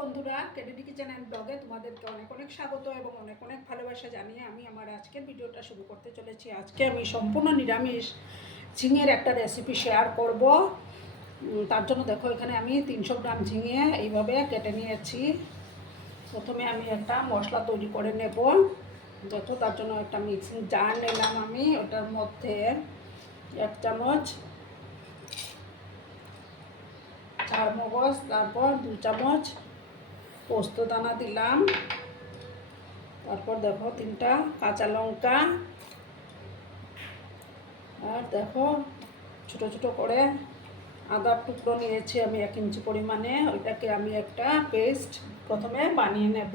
বন্ধুরা, KDD kitchen and ব্লগে তোমাদেরকে অনেক অনেক স্বাগত এবং অনেক অনেক ভালোবাসা জানিয়ে আমি আমার আজকের ভিডিওটা শুরু করতে চলেছি। আজকে আমি সম্পূর্ণ নিরামিষ ঝিঙের একটা রেসিপি শেয়ার করব। তার জন্য দেখো এখানে আমি 300 গ্রাম ঝিঙে এইভাবে কেটে নিয়েছি। প্রথমে আমি একটা মশলা তৈরি করে নেব। যত তার জন্য একটা মিক্সিং জার নিলাম আমি। ওটার মধ্যে 1 চামচ চারমগজ, তারপর 2 চামচ পোস্ত দানা দিলাম, তারপর দেখো 3টা কাঁচা লঙ্কা, আর দেখো ছোট ছোট করে আদার টুকরো নিয়েছি আমি 1 ইঞ্চি পরিমাণে। ওইটাকে আমি একটা পেস্ট প্রথমে বানিয়ে নেব।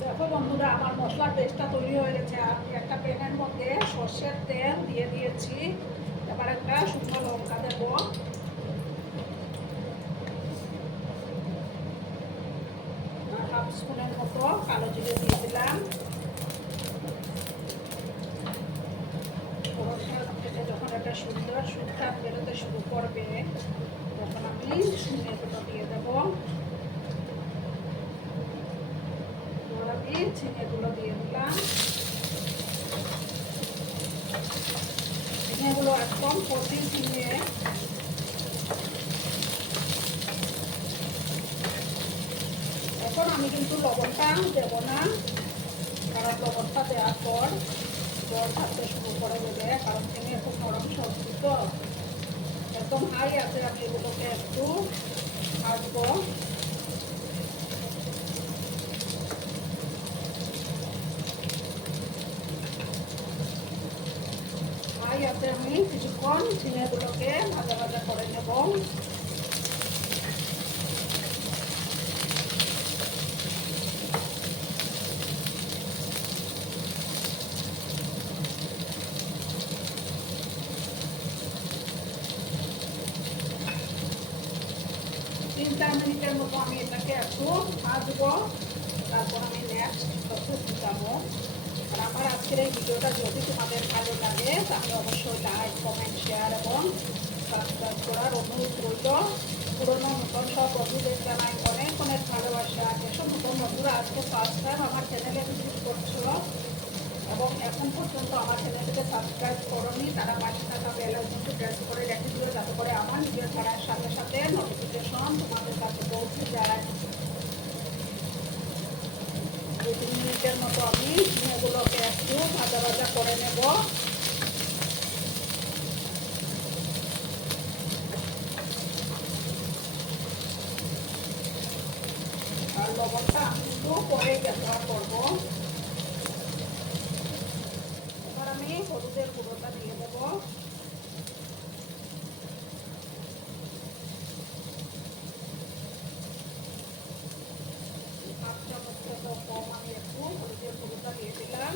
দেখো বন্ধুরা, আমার মশলার পেস্টটা তৈরি হয়ে গেছে। আমি একটা প্যানের মধ্যে সর্ষের তেল দিয়ে দিয়েছি। এবার একটা শুকনো লঙ্কা দেবো, হাফ স্পুনের মতো কালো জিরে দিয়ে দিলাম। থেকে যখন একটা সুন্দর সুঘ্রাণ বেরোতে শুরু করবে তখন আমি ঝিঙেগুলো দিয়ে দেবো। আমি ঝিঙেগুলো দিয়ে দিলাম। ঝিঙেগুলো একদম কচি ঝিঙে। এখন আমি কিন্তু লবণটা দেবো না, কারণ লবণটা দেওয়ার পর জল থাকতে শুরু করে দেবে, কারণ ঝিঙে খুব নরম সবজি তো। একদম হাই আছে, আমি এগুলোকে একটু ভাজবো। হাই আছে, আমি কিছুক্ষণ ঝিঙেগুলোকে ভাজা ভাজা করে নেব। তিন 4 মিনিটের মতো আমি এটাকে একটু ভাজবো, তারপর আমি নেক্সট প্রসেস যাবো। আর আমার আজকের এই ভিডিওটা যদি তোমাদের ভালো লাগে তাহলে অবশ্যই লাইক, কমেন্ট, শেয়ার এবং সাবস্ক্রাইব করার অনুরোধ রইল। পুরোনো নতুন সব বন্ধুদের জানাই অনেক অনেক ভালোবাসা। যেসব নতুন বন্ধুরা আজকে ফার্স্ট টাইম আমার চ্যানেলে ভিজিট করছো এবং এখন পর্যন্ত আমার চ্যানেলটিকে সাবস্ক্রাইব করোনি, তারা পাশে থাকা বেল আইকনটি প্রেস করে রেখে দিও, যাতে করে আমার ভিডিও ছাড়ার সাথে সাথে নোটিফিকেশন তোমাদের কাছে পৌঁছে যায়। 2-3 মিনিটের মতো আমি ঝিঙেগুলোকে একটু ভাজা ভাজা করে নেব। আর লবণটা আমি একটু পরে ব্যবহার করবো। এবার আমি হলুদের গুঁড়োটা দিয়ে দেবো। হাফ চামচ মতো কম আমি একটু হলুদের গুঁড়োটা দিয়ে দিলাম।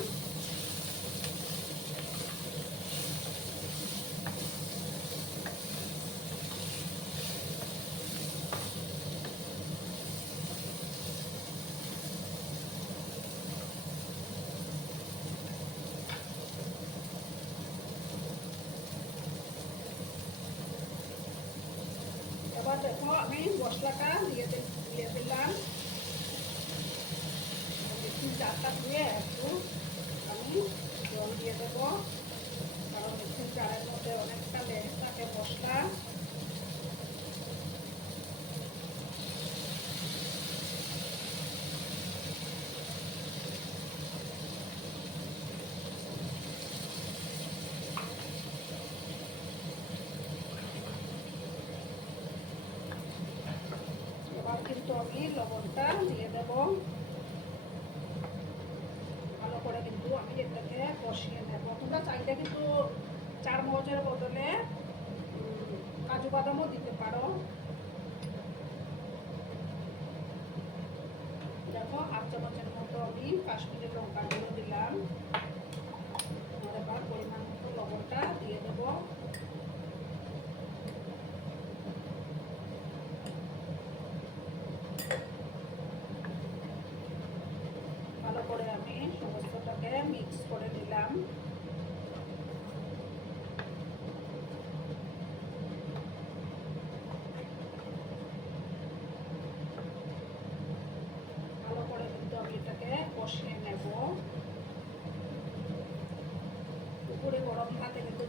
এবার দেখো আমি মশলাটা দিয়ে দিলাম। মিক্সির জারটা ধুয়ে একটু আমি জল দিয়ে দেবো, কারণ মিক্সির জারের মধ্যে অনেকটা লেগে থাকে মশলা। এবার কিন্তু আমি লবণটা দিয়ে দেব। ভালো করে কিন্তু আমি এটাকে কষিয়ে নেব। তোমরা চাইলে কিন্তু চারমগজের বদলে কাজু বাদামও দিতে পারো। দেখো হাফ চামচের মতো আমি কাশ্মীরি লঙ্কা গুঁড়ো দিলাম। আর এবার পরিমাণ মতো লবণটা দিয়ে দেব। ভালো করে আমি সমস্তটাকে মিক্স করে নিলাম।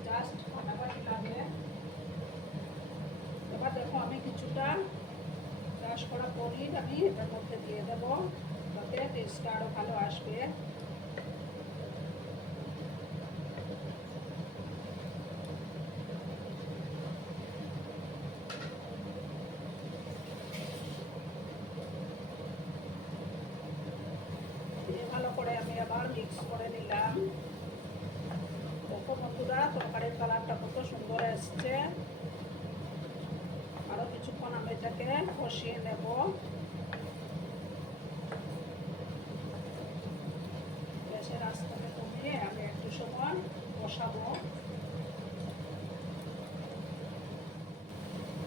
জাস্ট ফাটাফাটি লাগে। এবার দেখো আমি কিছুটা ব্রাশ করা পনির আমি এটার মধ্যে দিয়ে দেবো, যাতে টেস্টটা আরও ভালো আসবে। ভালো করে আমি আবার মিক্স করে নিলাম। দেখো বন্ধুরা তরকারির কালারটা কত সুন্দর এসছে। আরো কিছুক্ষণ আমি এটাকে কষিয়ে নেব। গ্যাসের আঁচটাকে কমিয়ে আমি একটু সময় বসাবো।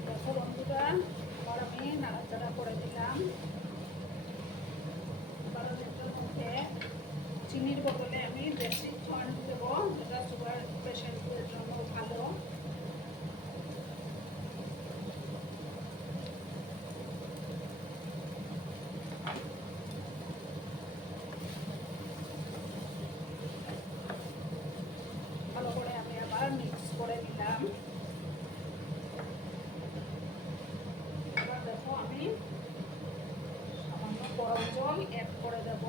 দেখো বন্ধুরা আবার আমি নাড়াচাড়া করে দিলাম। কারণ এটার মধ্যে চিনির বদলে আমি বেশি খন্ড দেবো, যেটা সুগার পেশেন্টদের জন্য ভালো। ভালো করে আমি আবার মিক্স করে নিলাম। এবার দেখো আমি সামান্য গরম জল অ্যাড করে দেব।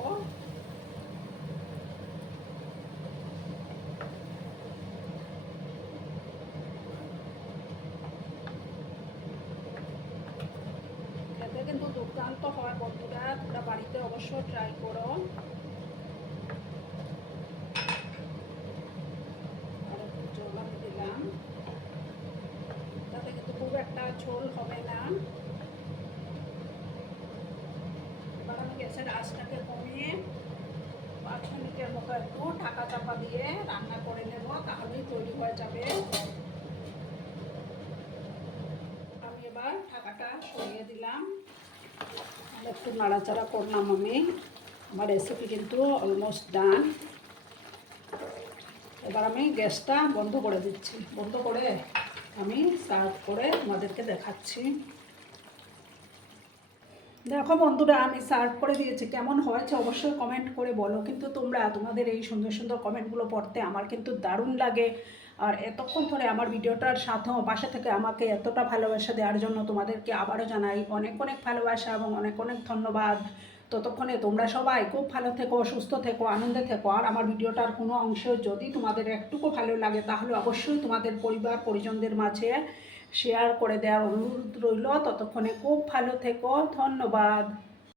খেতে কিন্তু দুর্দান্ত হয় বন্ধুরা, তোমরা বাড়িতে অবশ্যই ট্রাই করো। আর একটু জল আমি দিলাম, তাতে কিন্তু খুব একটা ঝোল হবে না। এবার আমি গ্যাসের আঁচটাকে কমিয়ে 5 মিনিটের মতো একটু ঢাকা চাপা দিয়ে রান্না করে নেব, তাহলেই তৈরি হয়ে যাবে। আমি এবার ঢাকাটা সরিয়ে দিলাম, একটু নাড়াচাড়া করলাম আমি। আমার রেসিপি কিন্তু অলমোস্ট ডান। এবার আমি গ্যাসটা বন্ধ করে দিচ্ছি। বন্ধ করে আমি সার্ভ করে তোমাদেরকে দেখাচ্ছি। দেখো বন্ধুরা আমি সার্ভ করে দিয়েছি, কেমন হয়েছে অবশ্যই কমেন্ট করে বলো। কিন্তু তোমরা তোমাদের এই সুন্দর সুন্দর কমেন্টগুলো পড়তে আমার কিন্তু দারুণ লাগে। আর এতক্ষণ ধরে আমার ভিডিওটার সাথেও পাশে থেকে আমাকে এতটা ভালোবাসা দেওয়ার জন্য তোমাদেরকে আবারও জানাই অনেক অনেক ভালোবাসা এবং অনেক অনেক ধন্যবাদ। ততক্ষণে তোমরা সবাই খুব ভালো থেকো, সুস্থ থেকো, আনন্দে থেকো। আর আমার ভিডিওটার কোনো অংশ যদি তোমাদের একটুকু ভালো লাগে তাহলে অবশ্যই তোমাদের পরিবার পরিজনদের মাঝে শেয়ার করে দেওয়ার অনুরোধ রইল। ততক্ষণে খুব ভালো থেকো, ধন্যবাদ।